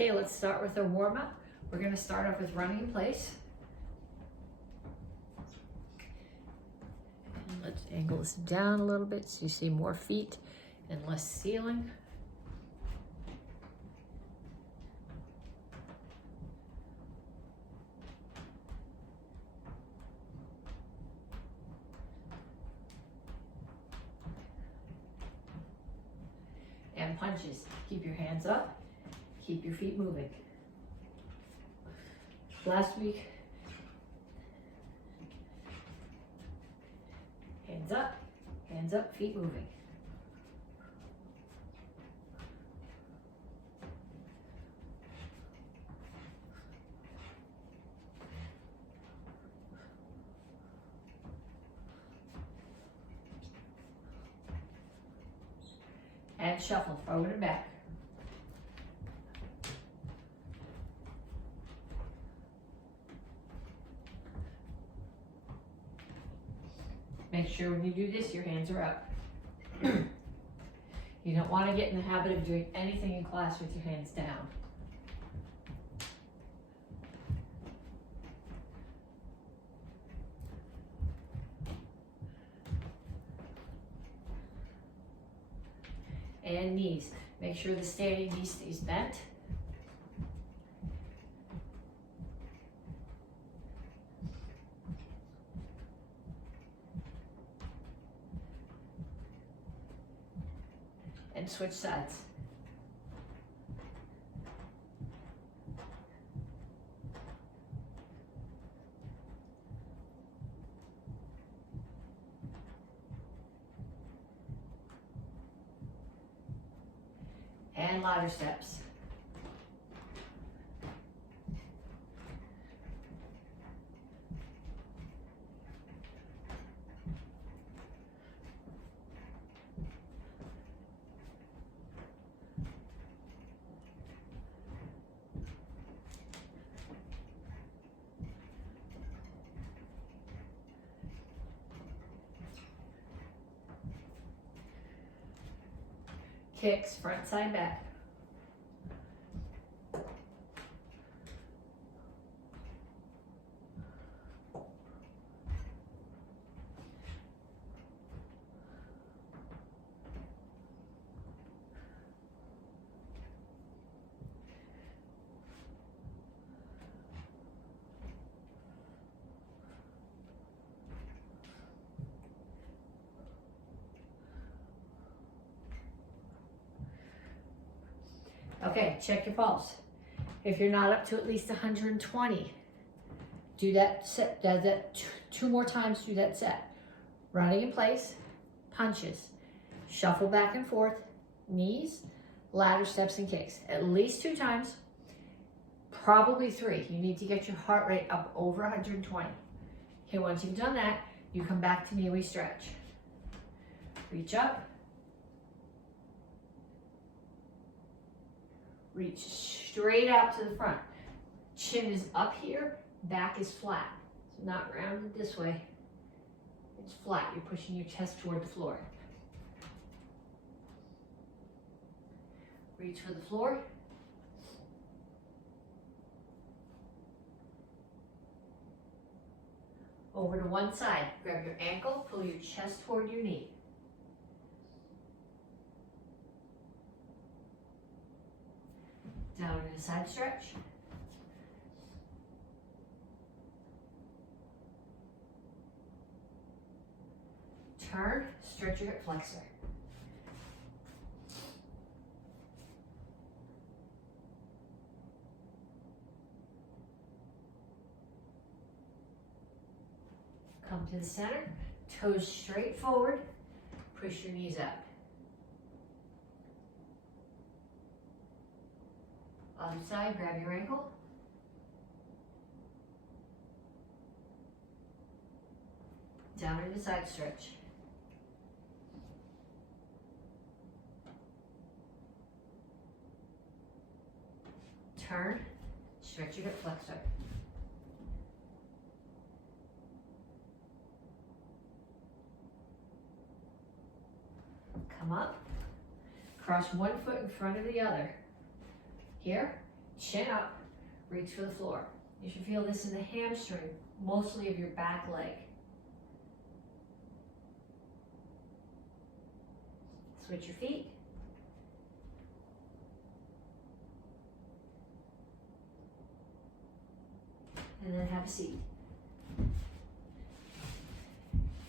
Okay, let's start with our warm-up. We're going to start off with running in place. And let's angle this down a little bit so you see more feet and less ceiling. And punches. Keep your hands up. Keep your feet moving. Last week, hands up, feet moving. And shuffle forward and back. Make sure when you do this, your hands are up. You don't want to get in the habit of doing anything in class with your hands down. And knees. Make sure the standing knee stays bent. And switch sides. And ladder steps. Kicks, front, side, back. Okay, check your pulse. If you're not up to at least 120, do that set, two more times, do that set. Running in place, punches, shuffle back and forth, knees, ladder steps and kicks. At least 2 times, probably 3. You need to get your heart rate up over 120. Okay, once you've done that, you come back to me, we stretch. Reach up. Reach straight out to the front. Chin is up here, back is flat. It's not rounded this way. It's flat. You're pushing your chest toward the floor. Reach for the floor. Over to one side. Grab your ankle, pull your chest toward your knee. Down in a side stretch. Turn, stretch your hip flexor. Come to the center, toes straight forward, push your knees up. Other side, grab your ankle. Down in the side stretch. Turn, stretch your hip flexor. Come up, cross one foot in front of the other. Here, chin up, reach for the floor. You should feel this in the hamstring, mostly of your back leg. Switch your feet. And then have a seat.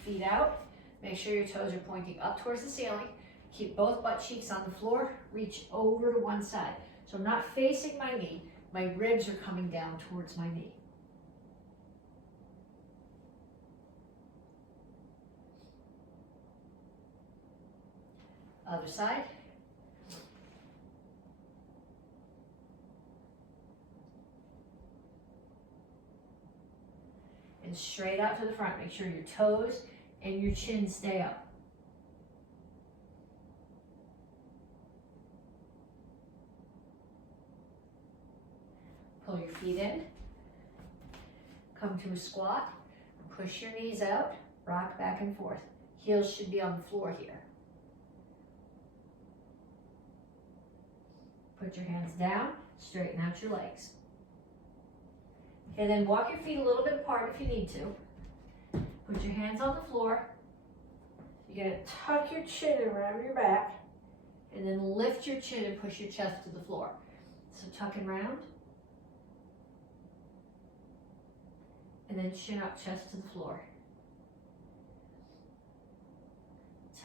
Feet out. Make sure your toes are pointing up towards the ceiling. Keep both butt cheeks on the floor. Reach over to one side. So I'm not facing my knee. My ribs are coming down towards my knee. Other side. And straight out to the front. Make sure your toes and your chin stay up. Pull your feet in. Come to a squat. Push your knees out. Rock back and forth. Heels should be on the floor here. Put your hands down. Straighten out your legs. Okay, then walk your feet a little bit apart if you need to. Put your hands on the floor. You're going to tuck your chin around your back and then lift your chin and push your chest to the floor. So tuck and round. And then chin up, chest to the floor.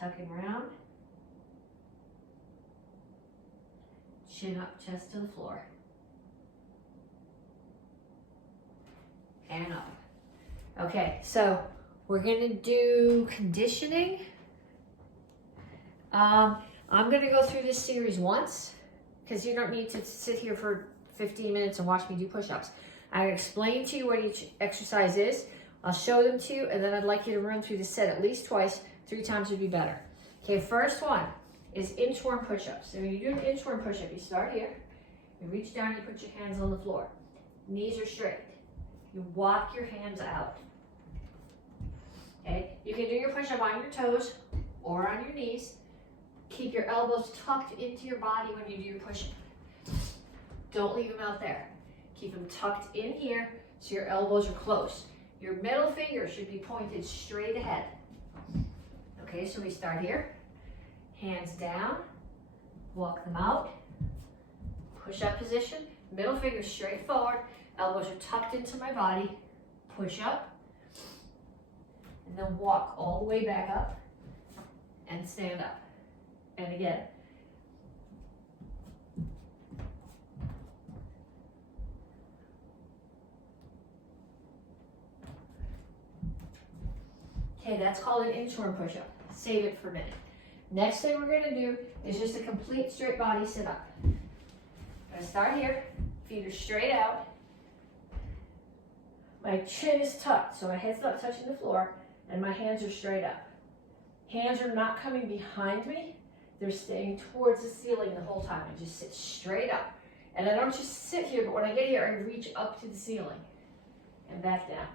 Tuck and round. Chin up, chest to the floor. And up. Okay, so we're gonna do conditioning. I'm gonna go through this series once because you don't need to sit here for 15 minutes and watch me do push-ups. I explain to you what each exercise is. I'll show them to you, and then I'd like you to run through the set at least twice. 3 times would be better. Okay, first one is inchworm push-ups. So when you do an inchworm push-up, you start here, you reach down, you put your hands on the floor. Knees are straight. You walk your hands out. Okay, you can do your push-up on your toes or on your knees. Keep your elbows tucked into your body when you do your push-up. Don't leave them out there. Keep them tucked in here so your elbows are close. Your middle finger should be pointed straight ahead. Okay, so we start here. Hands down, walk them out. Push-up position, middle finger straight forward. Elbows are tucked into my body. Push up. And then walk all the way back up and stand up. And again. Okay, that's called an inchworm push-up. Save it for a minute. Next thing we're gonna do is just a complete straight body sit-up. I'm gonna start here. Feet are straight out. My chin is tucked, so my head's not touching the floor, and my hands are straight up. Hands are not coming behind me. They're staying towards the ceiling the whole time. I just sit straight up. And I don't just sit here, but when I get here, I reach up to the ceiling and back down.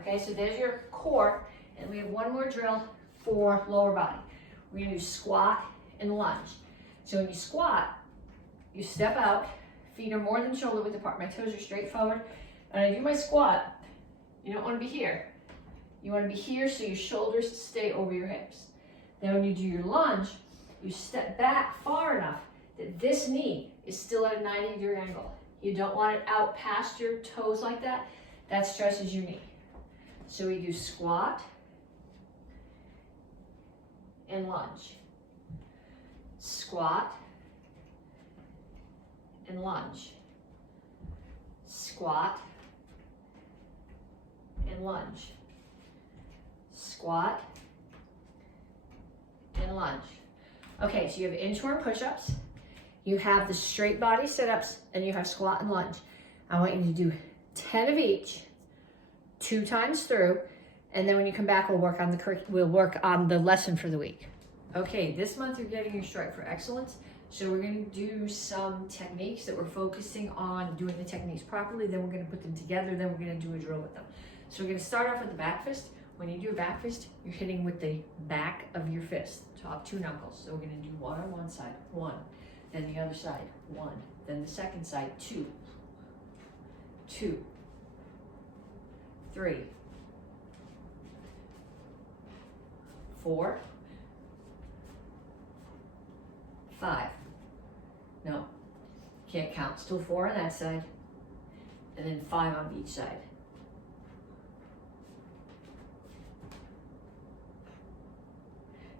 Okay, so there's your core, and we have one more drill for lower body. We're gonna do squat and lunge. So when you squat, you step out, feet are more than shoulder width apart, my toes are straight forward. When I do my squat, you don't wanna be here. You wanna be here so your shoulders stay over your hips. Then when you do your lunge, you step back far enough that this knee is still at a 90-degree angle. You don't want it out past your toes like that. That stresses your knee. So we do squat and lunge. Squat and lunge. Squat and lunge. Squat and lunge. Okay, so you have inchworm push-ups, you have the straight body sit-ups, and you have squat and lunge. I want you to do 10 of each. 2 times through, and then when you come back, we'll work on the lesson for the week. Okay, this month you're getting your stripe for excellence. So we're going to do some techniques that we're focusing on doing the techniques properly, then we're going to put them together, then we're going to do a drill with them. So we're going to start off with the back fist. When you do a back fist, you're hitting with the back of your fist, top two knuckles. So we're going to do one on one side, one, then the other side, one, then the second side, two, two, three, 4, 5. No, can't count. Still 4 on that side, and then 5 on each side.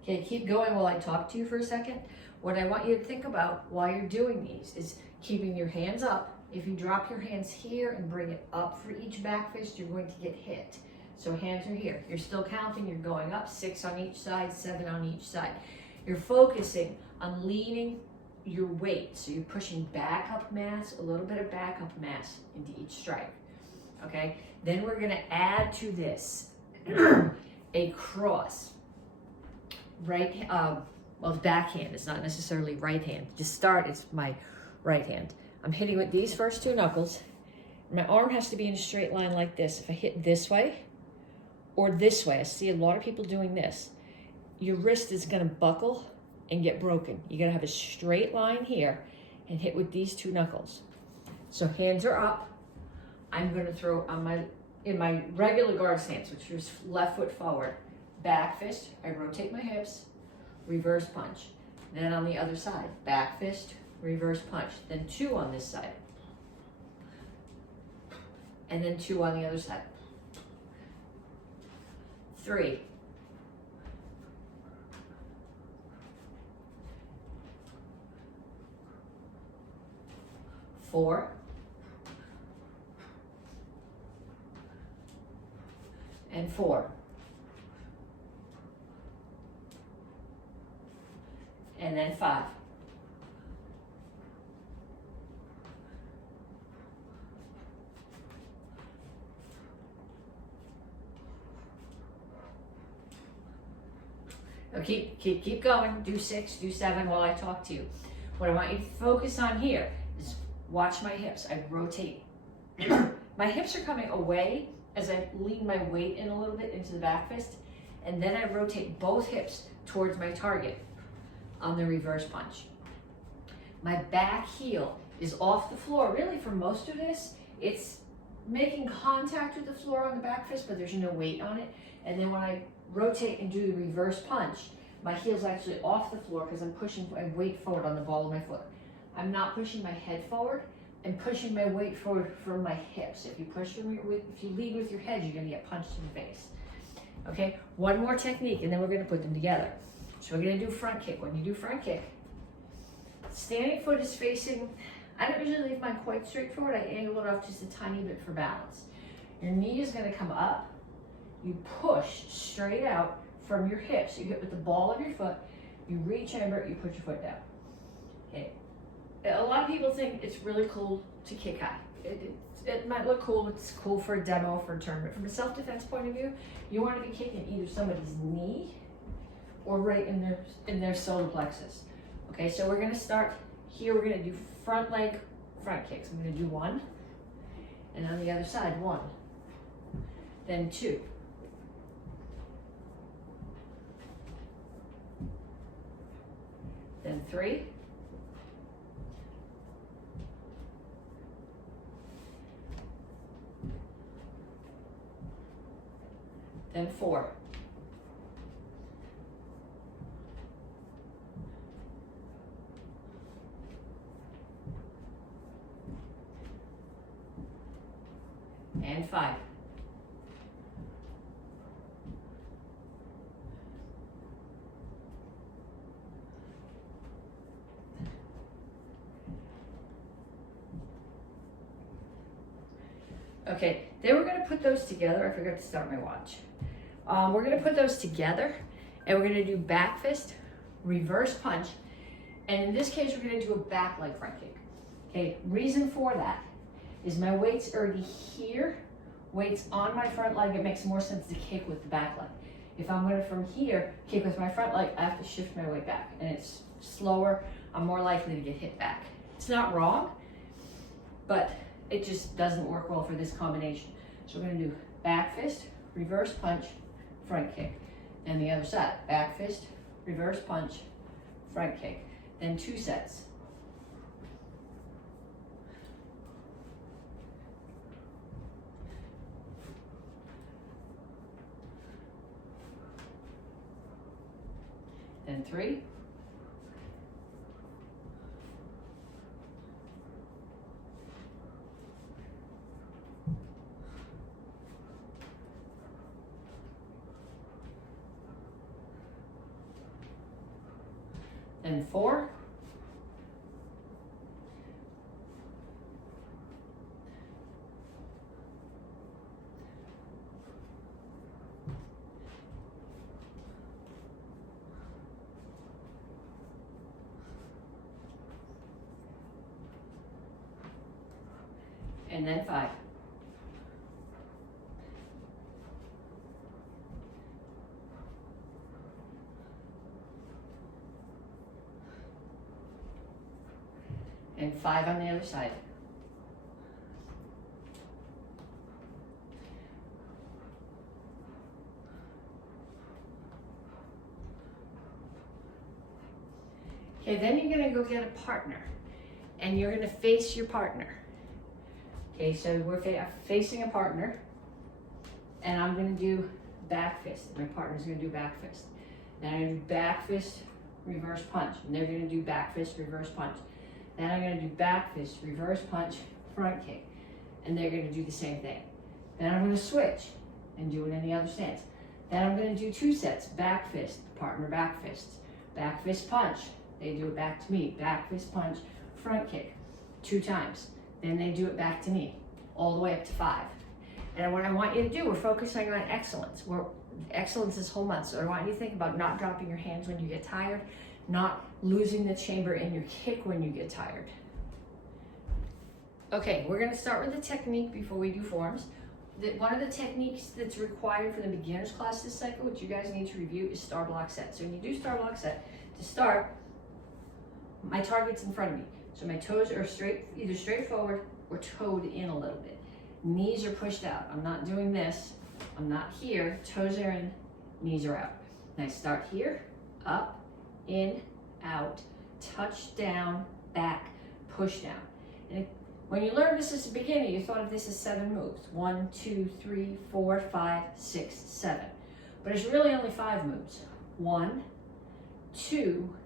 Okay, keep going while I talk to you for a second. What I want you to think about while you're doing these is keeping your hands up. If you drop your hands here and bring it up for each back fist, you're going to get hit. So hands are here. You're still counting. You're going up, 6 on each side, 7 on each side. You're focusing on leaning your weight. So you're pushing back up mass, a little bit of back up mass into each strike. Okay? Then we're going to add to this a cross. Right, well, it's backhand. It's not necessarily right hand. To start, it's my right hand. I'm hitting with these first two knuckles. My arm has to be in a straight line like this. If I hit this way or this way, I see a lot of people doing this. Your wrist is going to buckle and get broken. You got to have a straight line here and hit with these two knuckles. So hands are up. I'm going to throw on in my regular guard stance, which is left foot forward. Back fist, I rotate my hips, reverse punch. Then on the other side, back fist, reverse punch. Then 2 on this side. And then 2 on the other side. 3. 4. And 4. And then 5. Now keep going. Do 6, do 7 while I talk to you. What I want you to focus on here is watch my hips. I rotate. My hips are coming away as I lean my weight in a little bit into the back fist, and then I rotate both hips towards my target on the reverse punch. My back heel is off the floor. Really, for most of this, it's making contact with the floor on the back fist, but there's no weight on it. And then when I rotate and do the reverse punch, my heel's actually off the floor because I'm pushing my weight forward on the ball of my foot. I'm not pushing my head forward. I'm pushing my weight forward from my hips. If you lead with your head, you're gonna get punched in the face. Okay, one more technique, and then we're gonna put them together. So we're gonna do front kick. When you do front kick, standing foot is facing, I don't usually leave mine quite straight forward. I angle it off just a tiny bit for balance. Your knee is gonna come up. You push straight out from your hips. You hit with the ball of your foot. You reach over, you put your foot down. Okay. A lot of people think it's really cool to kick high. It might look cool. It's cool for a demo, for a tournament. From a self-defense point of view, you want to be kicking either somebody's knee or right in their solar plexus. Okay, so we're going to start here. We're going to do front leg front kicks. I'm going to do 1, and on the other side 1, then 2, then 3, then 4, and 5. Okay, then we're going to put those together. I forgot to start my watch. We're going to put those together, and we're going to do back fist, reverse punch, and in this case, we're going to do a back leg front kick. Okay, reason for that is my weight's already here, weight's on my front leg. It makes more sense to kick with the back leg. If I'm going to, from here, kick with my front leg, I have to shift my weight back, and it's slower. I'm more likely to get hit back. It's not wrong, but it just doesn't work well for this combination. So we're gonna do back fist, reverse punch, front kick. And the other side, back fist, reverse punch, front kick. Then 2 sets. Then 3. Then 4. And then 5. And 5 on the other side. Okay, then you're gonna go get a partner and you're gonna face your partner. Okay, so we're facing a partner and I'm gonna do back fist. My partner's gonna do back fist. Then I'm gonna do back fist, reverse punch. And they're gonna do back fist, reverse punch. Then I'm gonna do back fist, reverse punch, front kick. And they're gonna do the same thing. Then I'm gonna switch and do it in the other stance. Then I'm gonna do 2 sets, back fist, partner back fists. Back fist punch, they do it back to me. Back fist punch, front kick, 2 times. Then they do it back to me, all the way up to 5. And what I want you to do, we're focusing on excellence. Excellence this whole month. So I want you to think about not dropping your hands when you get tired, not losing the chamber in your kick when you get tired. Okay, we're gonna start with the technique before we do forms. One of the techniques that's required for the beginner's class this cycle, which you guys need to review, is star block set. So when you do star block set, to start, my target's in front of me. So my toes are straight, either straight forward or toed in a little bit. Knees are pushed out. I'm not doing this. I'm not here. Toes are in, knees are out. And I start here, up, in, out, touch down, back, push down. And when you learned this as a beginner, you thought of this as 7 moves. 1, 2, 3, 4, 5, 6, 7. But it's really only 5 moves. 1, 2,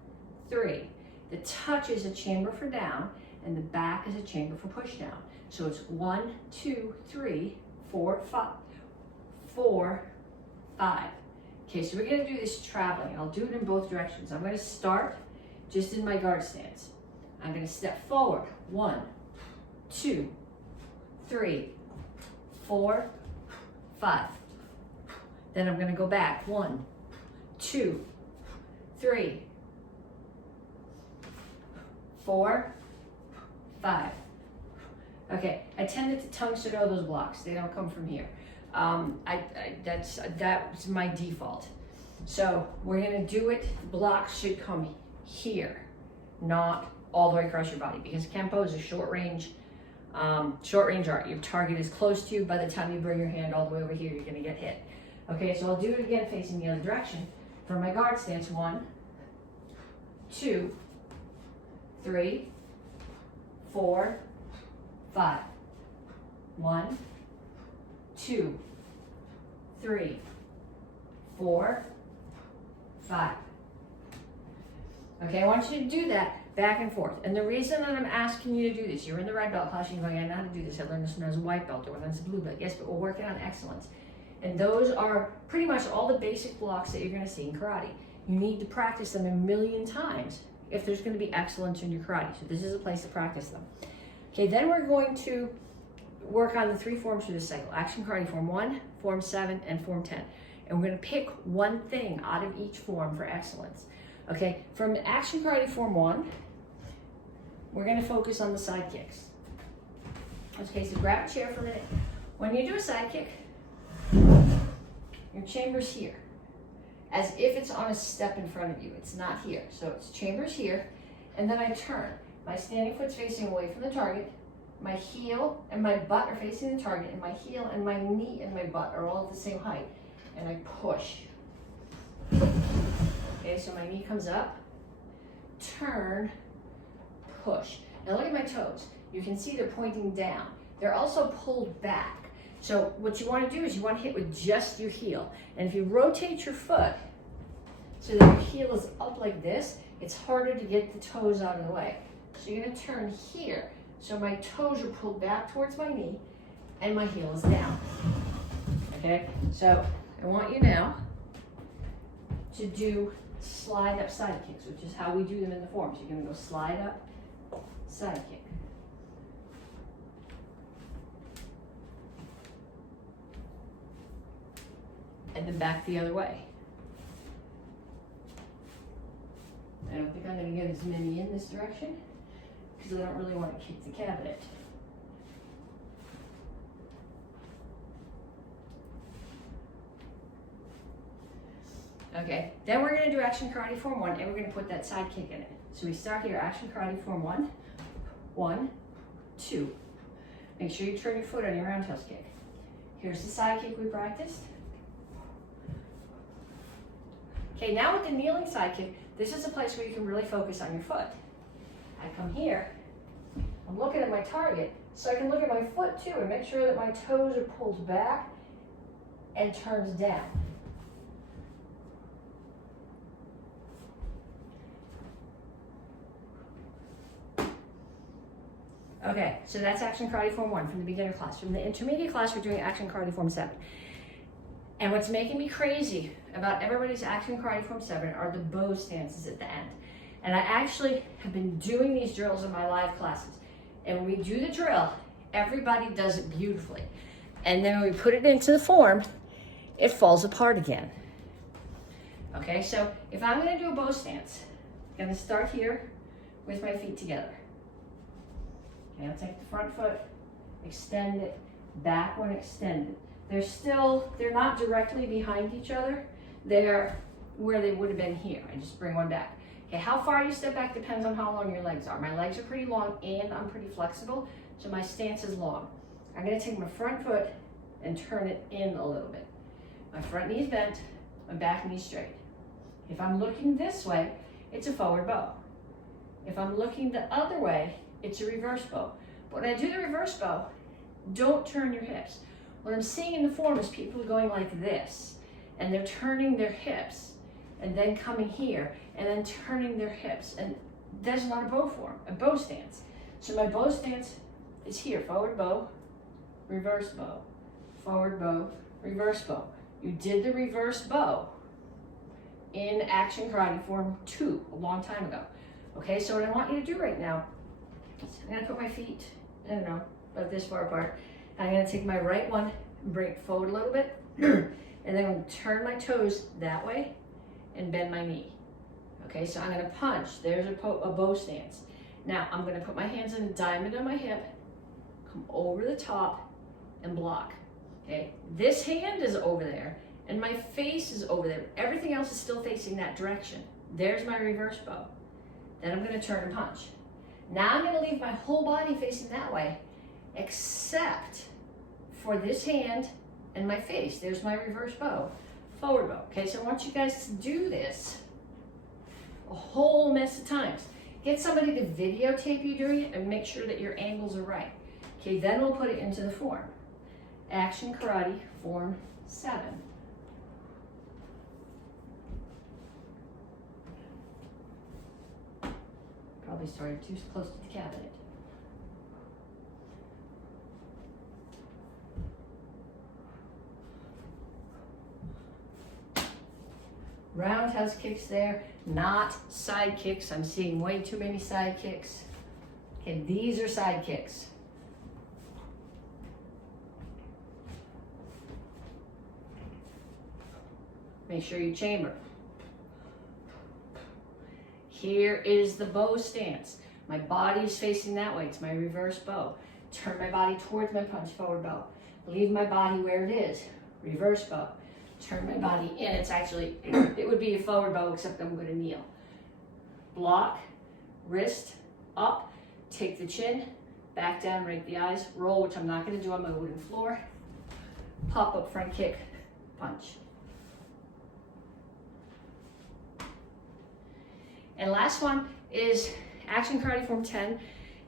3. The touch is a chamber for down, and the back is a chamber for push down. So it's 1, 2, 3, 4, 5, 4, 5. Okay, so we're gonna do this traveling. I'll do it in both directions. I'm gonna start just in my guard stance. I'm gonna step forward. 1, 2, 3, 4, 5. Then I'm gonna go back. 1, 2, 3, 4, 5. Okay, I tended to Tang Soo Do those blocks. They don't come from here. That's my default. So we're gonna do it. Blocks should come here, not all the way across your body, because Kempo is a short range art. Your target is close to you. By the time you bring your hand all the way over here, you're gonna get hit. Okay, so I'll do it again facing the other direction. For my guard stance, 1, 2, 3, 4, 5. 1, 2, 3, 4, 5. Okay, I want you to do that back and forth. And the reason that I'm asking you to do this, you're in the red belt class, you're going, I know how to do this. I learned this when I was a white belt or when I was a blue belt. Yes, but we're working on excellence. And those are pretty much all the basic blocks that you're going to see in karate. You need to practice them 1,000,000 times if there's going to be excellence in your karate. So this is a place to practice them. Okay, then we're going to work on the 3 forms for this cycle. Action Karate Form 1, Form 7, and Form 10. And we're going to pick one thing out of each form for excellence. Okay, from Action Karate Form 1, we're going to focus on the side kicks. Okay, so grab a chair for a minute. When you do a side kick, your chamber's here, as if it's on a step in front of you. It's not here. So it's chamber's here, and then I turn. My standing foot's facing away from the target. My heel and my butt are facing the target, and my heel and my knee and my butt are all at the same height. And I push. Okay, so my knee comes up, turn, push. Now look at my toes. You can see they're pointing down. They're also pulled back. So what you want to do is you want to hit with just your heel. And if you rotate your foot so that your heel is up like this, it's harder to get the toes out of the way. So you're going to turn here. So my toes are pulled back towards my knee and my heel is down. Okay, so I want you now to do slide up side kicks, which is how we do them in the form. So you're going to go slide up, side kick. And then back the other way. I don't think I'm going to get as many in this direction because I don't really want to kick the cabinet. Okay, then we're going to do action karate form 1 and we're going to put that side kick in it. So we start here, action karate form 1, 1, 2. Make sure you turn your foot on your roundhouse kick. Here's the side kick we practiced. Okay, now with the kneeling side kick, this is a place where you can really focus on your foot. I come here, I'm looking at my target, so I can look at my foot too and make sure that my toes are pulled back and turns down. Okay, so that's action karate form 1 from the beginner class. From the intermediate class, we're doing action karate form 7. And what's making me crazy about everybody's action karate form 7 are the Bose stances at the end. And I actually have been doing these drills in my live classes. And when we do the drill, everybody does it beautifully. And then when we put it into the form, it falls apart again. Okay, so if I'm going to do a Bose stance, I'm going to start here with my feet together. Okay, I'll take the front foot, extend it, back one, extend it. They're not directly behind each other. They're where they would have been here. I just bring one back. Okay, how far you step back depends on how long your legs are. My legs are pretty long and I'm pretty flexible, so my stance is long. I'm gonna take my front foot and turn it in a little bit. My front knee's bent, my back knee's straight. If I'm looking this way, it's a forward bow. If I'm looking the other way, it's a reverse bow. But when I do the reverse bow, don't turn your hips. What I'm seeing in the form is people going like this, and they're turning their hips, and then coming here, and then turning their hips. And that's not a bow form, a bow stance. So my bow stance is here, forward bow, reverse bow, forward bow, reverse bow. You did the reverse bow in action karate form 2 a long time ago. Okay, so what I want you to do right now, I'm gonna put my feet, I don't know, about this far apart. I'm gonna take my right one and bring it forward a little bit, and then I'm gonna turn my toes that way and bend my knee. Okay, so I'm gonna punch. There's a bow stance. Now I'm gonna put my hands in a diamond on my hip, come over the top and block. Okay, this hand is over there and my face is over there. Everything else is still facing that direction. There's my reverse bow. Then I'm gonna turn and punch. Now I'm gonna leave my whole body facing that way, except for this hand and my face. There's my reverse bow, forward bow. Okay, so I want you guys to do this a whole mess of times. Get somebody to videotape you doing it and make sure that your angles are right. Okay, then we'll put it into the form. Action karate form 7. Probably started too close to the cabinet. Roundhouse kicks there, not side kicks. I'm seeing way too many side kicks. Okay, these are side kicks. Make sure you chamber. Here is the bow stance. My body is facing that way. It's my reverse bow. Turn my body towards my punch, forward bow. Leave my body where it is, reverse bow. Turn my body in. It's actually, it would be a forward bow except I'm going to kneel. Block, wrist up, take the chin, back down, rake the eyes, roll, which I'm not gonna do on my wooden floor. Pop up front kick, punch. And last one is action karate form 10.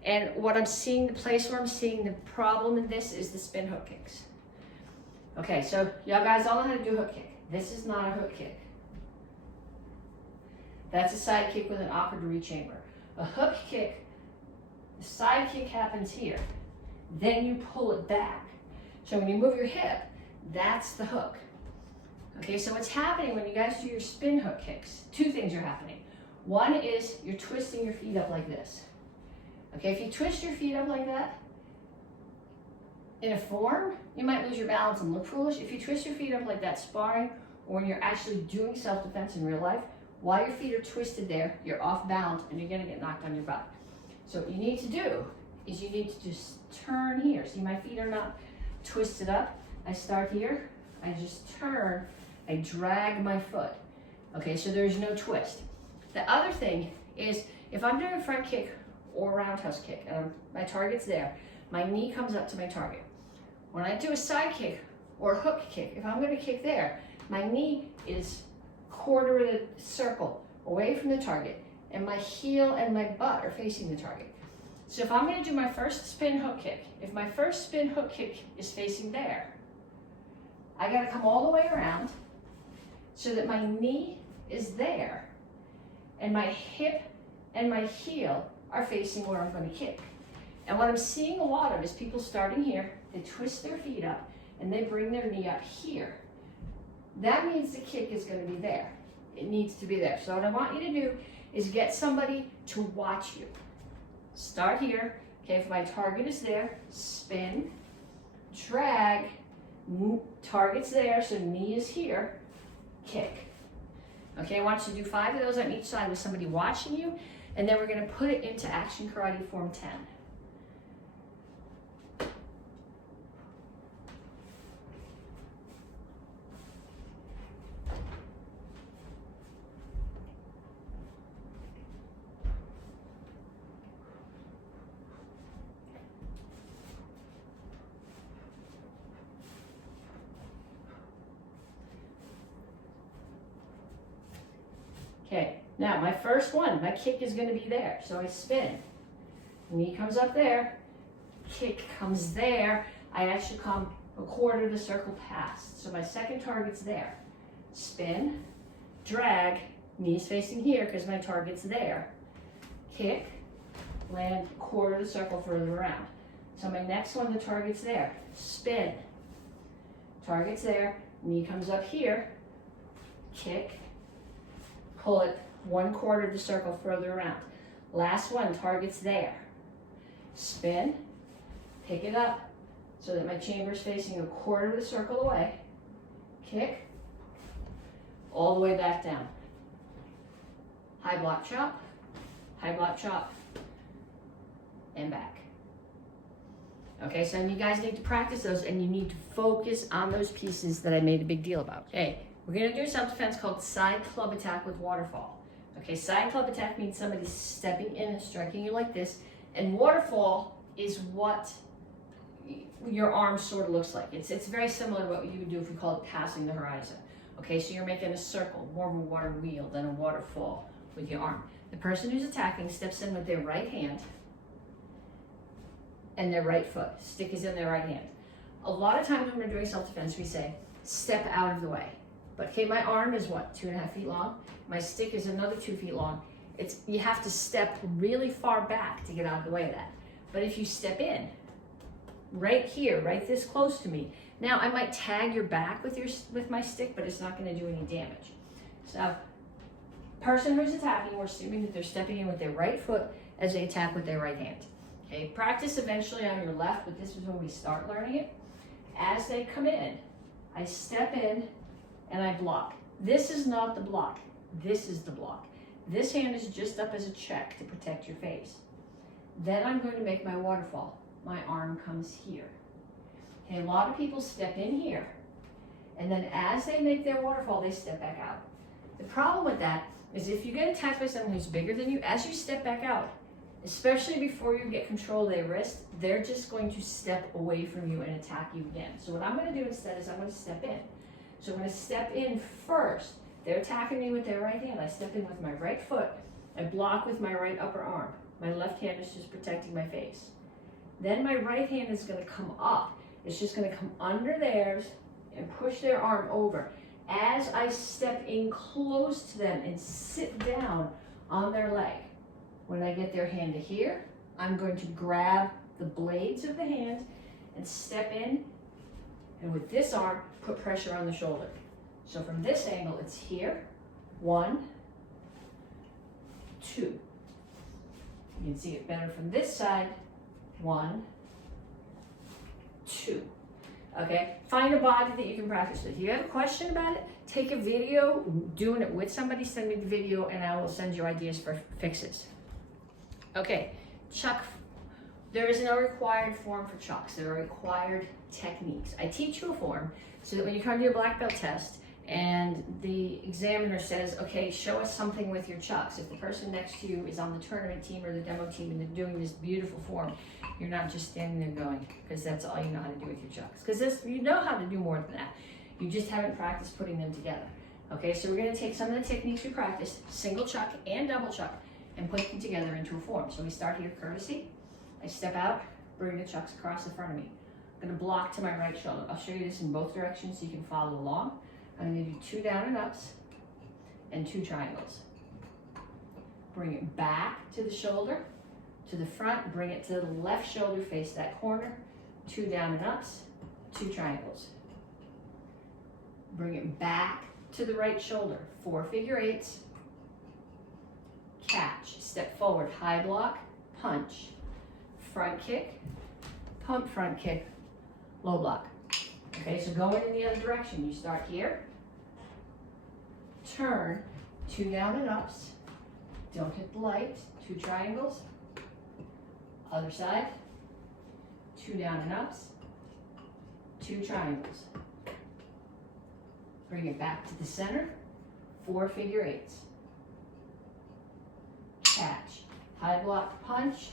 And what I'm seeing, the place where I'm seeing the problem in this is the spin hook kicks. Okay, so y'all guys all know how to do hook kick. This is not a hook kick. That's a side kick with an awkward rechamber. A hook kick, the side kick happens here. Then you pull it back. So when you move your hip, that's the hook. Okay, so what's happening when you guys do your spin hook kicks, two things are happening. One is you're twisting your feet up like this. Okay, if you twist your feet up like that, in a form, you might lose your balance and look foolish. If you twist your feet up like that sparring, or when you're actually doing self-defense in real life, while your feet are twisted there, you're off balance and you're gonna get knocked on your butt. So what you need to do is you need to just turn here. See, my feet are not twisted up. I start here, I just turn, I drag my foot. Okay, so there's no twist. The other thing is, if I'm doing a front kick or roundhouse kick, and my target's there, my knee comes up to my target. When I do a side kick or a hook kick, if I'm gonna kick there, my knee is quarter of the circle away from the target, and my heel and my butt are facing the target. So if I'm gonna do my first spin hook kick, if my first spin hook kick is facing there, I gotta come all the way around so that my knee is there, and my hip and my heel are facing where I'm gonna kick. And what I'm seeing a lot of is people starting here, they twist their feet up and they bring their knee up here. That means the kick is gonna be there. It needs to be there. So what I want you to do is get somebody to watch you. Start here, okay, if my target is there, spin, drag, target's there, so knee is here, kick. Okay, I want you to do 5 of those on each side with somebody watching you, and then we're gonna put it into action karate form 10. Okay, now my first one, my kick is gonna be there. So I spin, knee comes up there, kick comes there. I actually come a quarter of the circle past. So my second target's there. Spin, drag, knees facing here because my target's there. Kick, land quarter of the circle further around. So my next one, the target's there. Spin, target's there, knee comes up here, kick, pull it 1/4 of the circle further around. Last one, target's there. Spin, pick it up so that my chamber's facing a quarter of the circle away. Kick, all the way back down. High block chop, and back. Okay, so you guys need to practice those and you need to focus on those pieces that I made a big deal about. Okay, we're gonna do self-defense called side club attack with waterfall. Okay, side club attack means somebody's stepping in and striking you like this, and waterfall is what your arm sort of looks like. It's very similar to what you would do if you call it passing the horizon. Okay, so you're making a circle, more of a water wheel than a waterfall with your arm. The person who's attacking steps in with their right hand and their right foot. Stick is in their right hand. A lot of times when we're doing self-defense, we say, step out of the way. But okay, my arm is what, 2.5 feet long? My stick is another 2 feet long. You have to step really far back to get out of the way of that. But if you step in, right here, right this close to me, now I might tag your back with my stick, but it's not gonna do any damage. So, person who's attacking, we're assuming that they're stepping in with their right foot as they attack with their right hand. Okay, practice eventually on your left, but this is when we start learning it. As they come in, I step in and I block. This is not the block, this is the block. This hand is just up as a check to protect your face. Then I'm going to make my waterfall. My arm comes here. Okay, a lot of people step in here, and then as they make their waterfall, they step back out. The problem with that is if you get attacked by someone who's bigger than you, as you step back out, especially before you get control of their wrist, they're just going to step away from you and attack you again. So what I'm going to do instead is I'm going to step in. So I'm going to step in first. They're attacking me with their right hand. I step in with my right foot. I block with my right upper arm. My left hand is just protecting my face. Then my right hand is going to come up. It's just going to come under theirs and push their arm over. As I step in close to them and sit down on their leg. When I get their hand to here, I'm going to grab the blades of the hand and step in, and with this arm, put pressure on the shoulder. So from this angle, it's here, 1, 2. You can see it better from this side, 1, 2. Okay, find a body that you can practice with. If you have a question about it, take a video doing it with somebody, send me the video, and I will send you ideas for fixes. Okay, chuck. There is no required form for chucks. There are required techniques. I teach you a form so that when you come to your black belt test and the examiner says, okay, show us something with your chucks. If the person next to you is on the tournament team or the demo team and they're doing this beautiful form, you're not just standing there going, because that's all you know how to do with your chucks. Because you know how to do more than that. You just haven't practiced putting them together. Okay, so we're going to take some of the techniques we practiced, single chuck and double chuck, and put them together into a form. So we start here, courtesy. I step out, bring the chucks across the front of me. I'm going to block to my right shoulder. I'll show you this in both directions so you can follow along. I'm going to do 2 down and ups and 2 triangles. Bring it back to the shoulder, to the front, bring it to the left shoulder, face that corner, 2 down and ups, 2 triangles. Bring it back to the right shoulder, 4 figure eights, catch, step forward, high block, punch, front kick, pump front kick, low block. Okay, so going in the other direction, you start here, turn, 2 down and ups, don't hit the light, 2 triangles, other side, 2 down and ups, 2 triangles. Bring it back to the center, 4 figure eights. Catch, high block punch,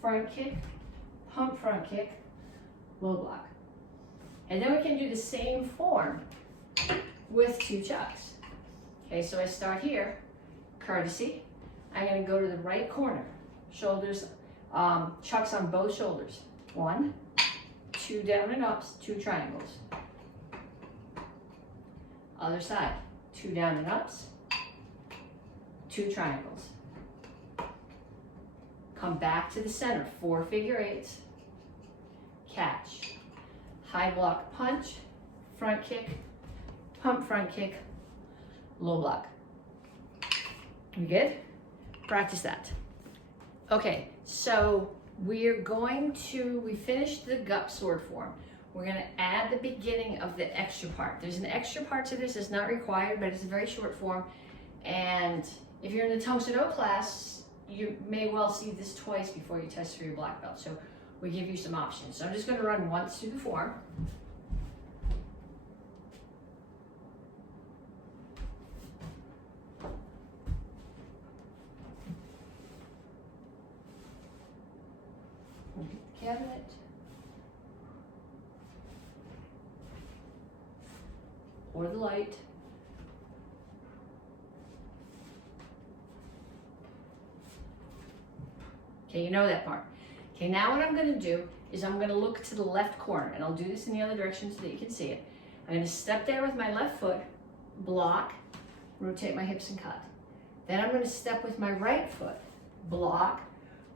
front kick, pump front kick, low block. And then we can do the same form with 2 chucks. Okay, so I start here, courtesy. I'm going to go to the right corner, shoulders, chucks on both shoulders. 1, 2 down and ups, 2 triangles. Other side, 2 down and ups, 2 triangles. Come back to the center, 4 figure eights, catch, high block punch, front kick, pump front kick, low block. You good? Practice that. Okay, so we finished the gut sword form. We're going to add the beginning of the extra part. There's an extra part to this. It's not required, but it's a very short form. And if you're in the Tang Soo Do class, you may well see this twice before you test for your black belt. So we give you some options. So I'm just going to run once through the form. We'll get the cabinet. Or the light. Okay, you know that part. Okay, now what I'm going to do is I'm going to look to the left corner, and I'll do this in the other direction so that you can see it. I'm going to step there with my left foot, block, rotate my hips and cut. Then I'm going to step with my right foot, block,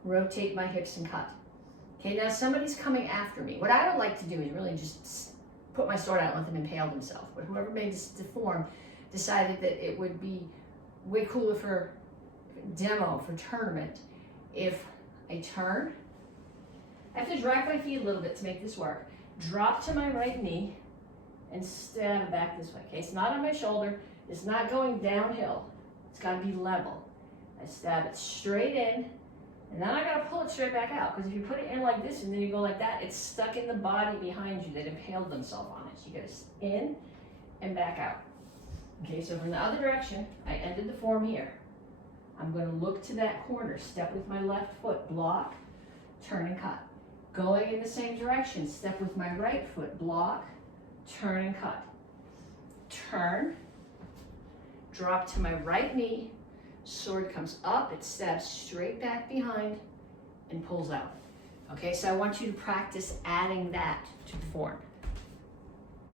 rotate my hips and cut. Okay, now somebody's coming after me. What I don't like to do is really just put my sword out and let them impale themselves. But whoever made this form decided that it would be way cooler for demo, for tournament, if I turn. I have to drag my feet a little bit to make this work. Drop to my right knee and stab back this way. Okay, it's not on my shoulder. It's not going downhill. It's got to be level. I stab it straight in, and then I got to pull it straight back out, because if you put it in like this and then you go like that, it's stuck in the body behind you that impaled themselves on it. So you got to in and back out. Okay, so from the other direction, I ended the form here. I'm going to look to that corner, step with my left foot, block, turn and cut. Going in the same direction, step with my right foot, block, turn and cut. Turn, drop to my right knee, sword comes up, it stabs straight back behind and pulls out. Okay, so I want you to practice adding that to the form.